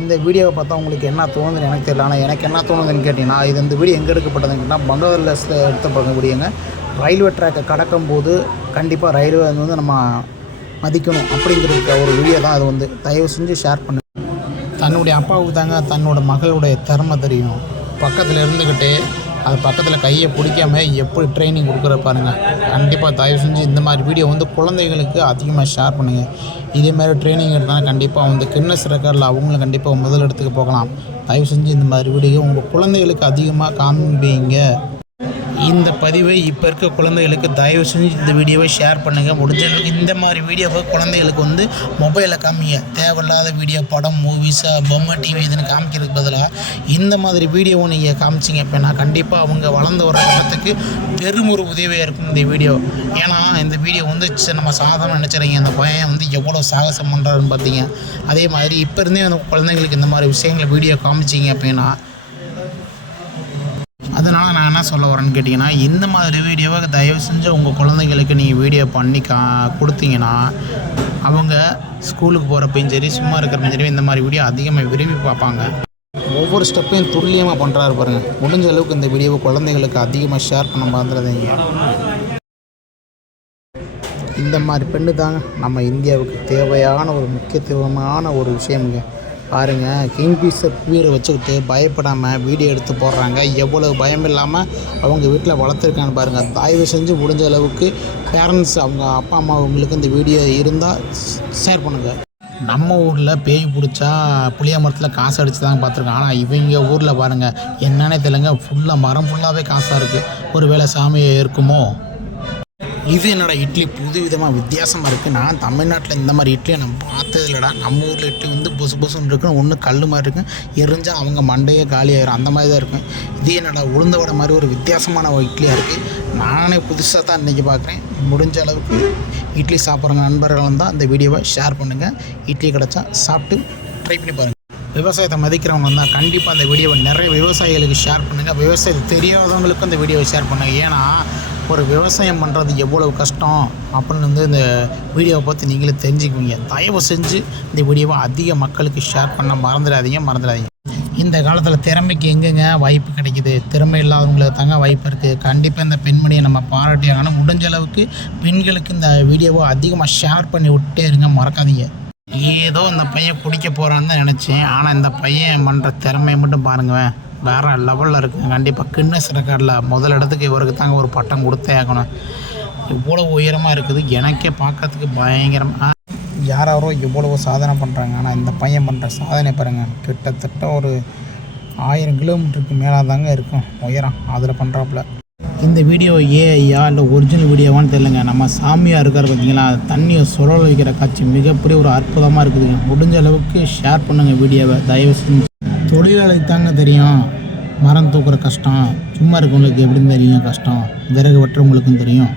இந்த வீடியோவை பார்த்தா உங்களுக்கு என்ன தோணுதுன்னு எனக்கு தெரியல. ஆனால் எனக்கு என்ன தோணுதுன்னு கேட்டிங்கன்னா இது இந்த வீடியோ எங்கே எடுக்கப்பட்டதுன்னு கேட்டால் பங்களாதேஷில் எடுத்த வீடியோங்க ரயில்வே ட்ராக்கை கடக்கும்போது கண்டிப்பாக ரயில்வே வந்து நம்ம மதிக்கணும் அப்படிங்கிறதுக்கு ஒரு வீடியோ தான் அது வந்து. தயவு செஞ்சு ஷேர் பண்ணு. தன்னுடைய அப்பாவுக்கு தாங்க தன்னோட மகளுடைய திறமை தெரியும். பக்கத்தில் இருந்துக்கிட்டே அது பக்கத்தில் கையை பிடிக்காம எப்படி ட்ரைனிங் கொடுக்குற பாருங்க. கண்டிப்பாக தயவு செஞ்சு இந்த மாதிரி வீடியோ வந்து குழந்தைகளுக்கு அதிகமாக ஷேர் பண்ணுங்கள் இதேமாதிரி ட்ரைனிங் எடுத்தால் கண்டிப்பாக வந்து கின்னஸ் ரெக்கார்டில் அவங்களும் கண்டிப்பாக முதல் இடத்துக்கு போகலாம். தயவு செஞ்சு இந்த மாதிரி வீடியோ உங்கள் குழந்தைகளுக்கு அதிகமாக காமிப்பீங்க இந்த பதிவை இப்போ இருக்க குழந்தைகளுக்கு தயவு செஞ்சு இந்த வீடியோவை ஷேர் பண்ணுங்கள் முடிஞ்ச இந்த மாதிரி வீடியோவை குழந்தைகளுக்கு வந்து மொபைலில் காமிங்க. தேவையில்லாத வீடியோ படம் மூவிஸாக பொம்மை டிவி இதுன்னு காமிக்கிறதுக்கு பதிலாக இந்த மாதிரி வீடியோவை நீங்கள் காமிச்சிங்க அப்படின்னா கண்டிப்பாக அவங்க வளர்ந்து வர காலத்துக்கு பெரும் ஒரு உதவியாக இருக்கும் இந்த வீடியோ ஏன்னா இந்த வீடியோ வந்து நம்ம சாதாரண நினச்சிறீங்க. அந்த பையன் வந்து எவ்வளோ சாகசம் பண்ணுறாருன்னு பார்த்தீங்க அதே மாதிரி இப்போ இருந்தே அந்த குழந்தைங்களுக்கு இந்த மாதிரி விஷயங்களை வீடியோ காமிச்சிங்க அப்படின்னா என்ன சொல்ல வரேன்னு கேட்டிங்கன்னா இந்த மாதிரி வீடியோவை தயவு செஞ்சு உங்கள் குழந்தைங்களுக்கு நீங்கள் வீடியோ பண்ணி கா கொடுத்தீங்கன்னா அவங்க ஸ்கூலுக்கு போகிறப்பையும் சரி சும்மா இருக்கிறப்பையும் சரி இந்த மாதிரி வீடியோ அதிகமாக விரும்பி பார்ப்பாங்க. ஒவ்வொரு ஸ்டெப்பையும் துல்லியமாக பண்ணுறாரு பாருங்கள் முடிஞ்ச அளவுக்கு இந்த வீடியோவை குழந்தைங்களுக்கு அதிகமாக ஷேர் பண்ண மறந்துடாதீங்க. இந்த மாதிரி பெண்ணு தாங்க நம்ம இந்தியாவுக்கு தேவையான ஒரு முக்கியத்துவமான ஒரு விஷயமுங்க. பாருங்க கிங்ஃபிஷர் வீரை வச்சுக்கிட்டு பயப்படாமல் வீடியோ எடுத்து போடுறாங்க. எவ்வளவு பயம் இல்லாமல் அவங்க வீட்டில் வளர்த்துருக்கான்னு பாருங்கள் தயவு செஞ்சு முடிஞ்ச அளவுக்கு பேரண்ட்ஸ் அவங்க அப்பா அம்மா அவங்களுக்கு இந்த வீடியோ இருந்தால் ஷேர் பண்ணுங்கள் நம்ம ஊரில் பேய் பிடிச்சா புளிய மரத்தில் காசு அடித்து தான் பார்த்துருக்கோம் ஆனால் இவங்க ஊரில் பாருங்கள் என்னன்னே தெரியலங்க. ஃபுல்லாக மரம் ஃபுல்லாகவே காசாக இருக்குது ஒரு வேளை சாமி இருக்குமோ? இது என்னடா இட்லி புது விதமாக வித்தியாசமாக இருக்குது நான் தமிழ்நாட்டில் இந்த மாதிரி இட்லியை நான் பார்த்தது இல்லைடா. நம்ம ஊரில் இட்லி வந்து புசு பொசுன்னு இருக்கும் ஒன்று கல் மாதிரி இருக்கும் எரிஞ்சால் அவங்க மண்டையே காலியாயிரும் அந்த மாதிரி தான் இருக்கும் இது என்னடா உளுந்த வடை மாதிரி ஒரு வித்தியாசமான ஒரு இட்லியாக இருக்குது நானே புதுசாக தான் இன்றைக்கி பார்க்குறேன் முடிஞ்ச அளவுக்கு இட்லி சாப்பிட்ற நண்பர்கள் இருந்தால் அந்த வீடியோவை ஷேர் பண்ணுங்கள் இட்லி கிடச்சா சாப்பிட்டு ட்ரை பண்ணி பாருங்கள் விவசாயத்தை மதிக்கிறவங்க வந்தால் கண்டிப்பாக அந்த வீடியோவை நிறைய விவசாயிகளுக்கு ஷேர் பண்ணுங்கள் விவசாயத்தை தெரியாதவங்களுக்கும் அந்த வீடியோவை ஷேர் பண்ணுங்கள் ஏன்னா ஒரு விவசாயம் பண்ணுறது எவ்வளவு கஷ்டம் அப்படின்னு வந்து இந்த வீடியோவை பார்த்து நீங்களே தெரிஞ்சுக்குவீங்க. தயவு செஞ்சு இந்த வீடியோவை அதிக மக்களுக்கு ஷேர் பண்ண மறந்துடாதீங்க மறந்துடாதீங்க. இந்த காலத்தில் திறமைக்கு எங்கெங்க வாய்ப்பு கிடைக்குது? திறமை இல்லாதவங்களுக்கு தாங்க வாய்ப்பு இருக்குது கண்டிப்பாக இந்த பெண்மணியை நம்ம பாராட்டி ஆனால் முடிஞ்ச அளவுக்கு பெண்களுக்கு இந்த வீடியோவை அதிகமாக ஷேர் பண்ணி விட்டே இருங்க மறக்காதீங்க. ஏதோ இந்த பையன் குடிக்க போகிறான்னு தான் நினச்சேன். ஆனால் இந்த பையன் பண்ணுற திறமையை மட்டும் பாருங்களேன். வேறு லெவலில் இருக்குது கண்டிப்பாக கின்னஸ் ரெக்கார்டில் முதல் இடத்துக்கு இவருக்கு தாங்க ஒரு பட்டம் கொடுத்தே ஆகணும். இவ்வளோ உயரமாக இருக்குது. எனக்கே பார்க்கறதுக்கு பயங்கரமாக யாராரோ எவ்வளவோ சாதனை பண்ணுறாங்க ஆனால் இந்த பையன் பண்ணுற சாதனை பாருங்கள் கிட்டத்தட்ட ஒரு ஆயிரம் கிலோமீட்டருக்கு மேலே தாங்க இருக்கும் உயரம் அதில் பண்ணுறாப்புல இந்த வீடியோ ஏஐயா இல்லை ஒரிஜினல் வீடியோவான்னு தெரியலங்க. நம்ம சாமியாக இருக்கார் பார்த்தீங்களா தண்ணியை சுழல் வைக்கிற காட்சி மிகப்பெரிய ஒரு அற்புதமாக இருக்குதுங்க. முடிஞ்ச அளவுக்கு ஷேர் பண்ணுங்கள் வீடியோவை தயவு செஞ்சு. தொழிலாளி தாங்க தெரியும். மரம் தூக்குற கஷ்டம். சும்மா இருக்கவங்களுக்கு எப்படின்னு தெரியும்? கஷ்டம். விறகு வெட்டுறவங்களுக்கும் தெரியும்.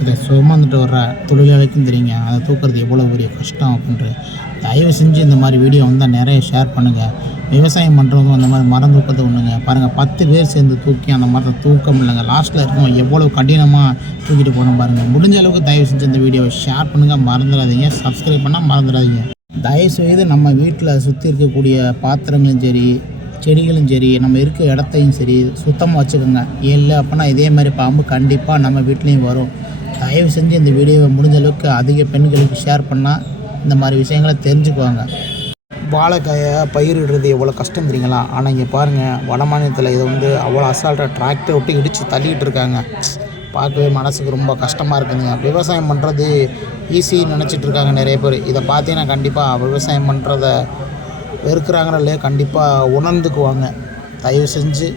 இதை சுமந்துட்டு வர்ற தொழிலாளிக்கும் தெரியுங்க. அதை தூக்குறது எவ்வளோ பெரிய கஷ்டம் அப்படின்ட்டு. தயவு செஞ்சு இந்த மாதிரி வீடியோ வந்தால் நிறைய ஷேர் பண்ணுங்கள் விவசாயம் பண்ணுறவங்க அந்த மாதிரி மரம் தூக்கத்தை ஒன்றுங்க பாருங்கள் பத்து பேர் சேர்ந்து தூக்கி அந்த மரத்தை தூக்க முடியலங்க. லாஸ்ட்டில் இருக்கும் எவ்வளோ கடினமாக தூக்கிட்டு போகணும் பாருங்கள் முடிஞ்ச அளவுக்கு தயவு செஞ்சு இந்த வீடியோவை ஷேர் பண்ணுங்கள் மறந்துடாதீங்க. சப்ஸ்கிரைப் பண்ணால் மறந்துடாதீங்க. தயவுசெய்து நம்ம வீட்டில் சுற்றி இருக்கக்கூடிய பாத்திரங்களும் சரி செடிகளும் சரி நம்ம இருக்க இடத்தையும் சரி சுத்தமாக வச்சுக்கோங்க. இல்லை அப்படின்னா இதே மாதிரி பாம்பு கண்டிப்பாக நம்ம வீட்லேயும் வரும். தயவு செஞ்சு இந்த வீடியோவை முடிஞ்ச அளவுக்கு அதிக பெண்களுக்கு ஷேர் பண்ணால் இந்த மாதிரி விஷயங்களை தெரிஞ்சுக்குவாங்க. வாழைக்காயை பயிரிடுறது எவ்வளோ கஷ்டம் தெரியுங்களா? ஆனால் இங்கே பாருங்கள் வட மாநிலத்தில் இதை வந்து அவ்வளோ அசால்ட்டாக டிராக்டர் விட்டு இடித்து தள்ளிட்டு இருக்காங்க. பார்க்கவே மனசுக்கு ரொம்ப கஷ்டமாக இருக்குதுங்க விவசாயம் பண்ணுறது ஈஸின்னு நினச்சிட்டு இருக்காங்க நிறைய பேர். இதை பார்த்தீங்கன்னா கண்டிப்பாக விவசாயம் பண்ணுறத வெறுக்கிறாங்கிற இல்லையா கண்டிப்பாக உணர்ந்துக்குவாங்க. தயவு செஞ்சு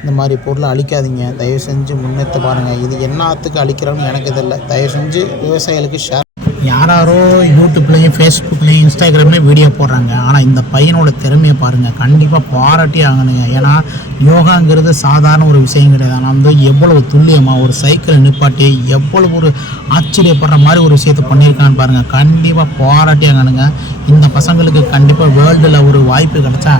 இந்த மாதிரி பொருளை அழிக்காதீங்க. தயவு செஞ்சு முன்னேற்ற பாருங்கள் இது என்னத்துக்கு அழிக்கிறோன்னு எனக்கு தெரியல. தயவு செஞ்சு விவசாயிகளுக்கு ஷேர் யாராரோ யூடியூப்லேயும் ஃபேஸ்புக்லேயும் இன்ஸ்டாகிராம்லேயும் வீடியோ போடுறாங்க. ஆனால் இந்த பையனோட திறமையை பாருங்கள் கண்டிப்பாக பாராட்டி ஆகணுங்க. ஏன்னா யோகாங்கிறது சாதாரண ஒரு விஷயம் கிடையாது. ஆனால் வந்து எவ்வளவு துல்லியமாக ஒரு சைக்கிளை நிப்பாட்டி எவ்வளவு ஒரு ஆச்சரியப்படுற மாதிரி ஒரு விஷயத்தை பண்ணியிருக்கான்னு பாருங்கள் கண்டிப்பாக பாராட்டி ஆகணுங்க. இந்த பசங்களுக்கு கண்டிப்பாக வேர்ல்டில் ஒரு வாய்ப்பு கிடைச்சா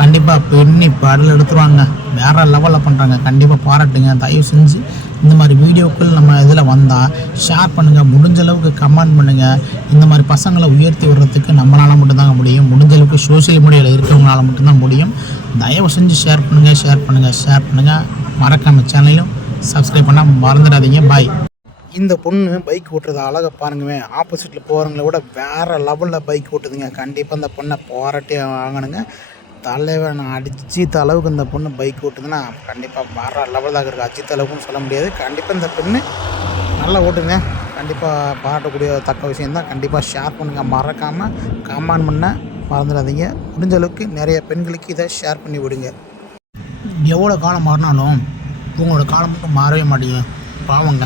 கண்டிப்பாக பெண்ணி பாடல் எடுத்துருவாங்க. வேறு லெவலில் பண்ணுறாங்க கண்டிப்பாக பாராட்டுங்க. தயவு செஞ்சு இந்த மாதிரி வீடியோக்கள் நம்ம இதில் வந்தால் ஷேர் பண்ணுங்கள் முடிஞ்ச அளவுக்கு கமெண்ட் பண்ணுங்கள் இந்த மாதிரி பசங்களை உயர்த்தி விடுறதுக்கு நம்மளால் மட்டும்தாங்க முடியும். முடிஞ்ச அளவுக்கு சோஷியல் மீடியாவில் இருக்கிறவங்களால மட்டும்தான் முடியும். தயவு செஞ்சு ஷேர் பண்ணுங்கள் ஷேர் பண்ணுங்கள் ஷேர் பண்ணுங்கள் மறக்காம சேனலையும் சப்ஸ்கிரைப் பண்ணால் மறந்துடாதீங்க. பாய் இந்த பொண்ணு பைக் ஓட்டுறது அழகை பாருங்கவேன் ஆப்போசிட்டில் போகிறவங்கள விட வேறு லெவலில் பைக் ஓட்டுதுங்க. கண்டிப்பாக இந்த பொண்ணை போராட்டி வாங்கணுங்க. தலைவன் அஜித் அளவுக்கு இந்த பொண்ணு பைக் ஓட்டுதுன்னா கண்டிப்பாக வேறு லெவலில் தான் இருக்குது அஜித் அளவுக்குன்னு சொல்ல முடியாது. கண்டிப்பாக இந்த பொண்ணு நல்லா ஓட்டுங்க. கண்டிப்பாக பாராட்டக்கூடிய தக்க விஷயம் தான். கண்டிப்பாக ஷேர் பண்ணுங்கள் மறக்காமல் கமெண்ட் பண்ண மறந்துடாதீங்க. முடிஞ்ச அளவுக்கு நிறைய பெண்களுக்கு இதை ஷேர் பண்ணி விடுங்க. எவ்வளோ காலம் மாறினாலும் உங்களோட காலம் மட்டும் மாறவே மாட்டேங்குது. பாவங்க.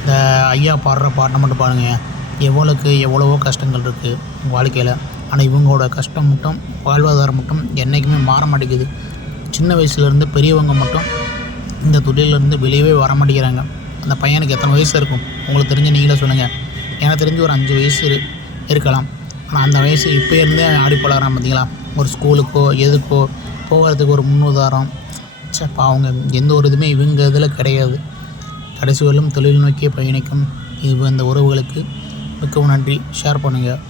இந்த ஐயா பாடுற பாட்டை மட்டும் பாருங்கள் எவ்வளோக்கு எவ்வளவோ கஷ்டங்கள் இருக்குது வாழ்க்கையில். ஆனால் இவங்களோட கஷ்டம் மட்டும் வாழ்வாதாரம் மட்டும் என்றைக்குமே மாற மாட்டேங்குது. சின்ன வயசுலேருந்து பெரியவங்க மட்டும் இந்த தொழிலேருந்து வெளியவே வர மாட்டேங்கிறாங்க. அந்த பையனுக்கு எத்தனை வயசு இருக்கும்? உங்களுக்கு தெரிஞ்ச நீங்களே சொல்லுங்கள் எனக்கு தெரிஞ்சு ஒரு அஞ்சு வயசு இருக்கலாம். ஆனால் அந்த வயசு இப்போ இருந்தே ஆடி பழகிறான் பார்த்தீங்களா? ஒரு ஸ்கூலுக்கோ எதுக்கோ போகிறதுக்கு ஒரு முன்னுதாரம் சப்பா அவங்க எந்த ஒரு இதுவுமே இவங்க இதில் கிடையாது. கடைசி வரலும் தொழில் நோக்கிய பயணிக்கும் இது இந்த உறவுகளுக்கு மிகவும் நன்றி. ஷேர் பண்ணுங்கள்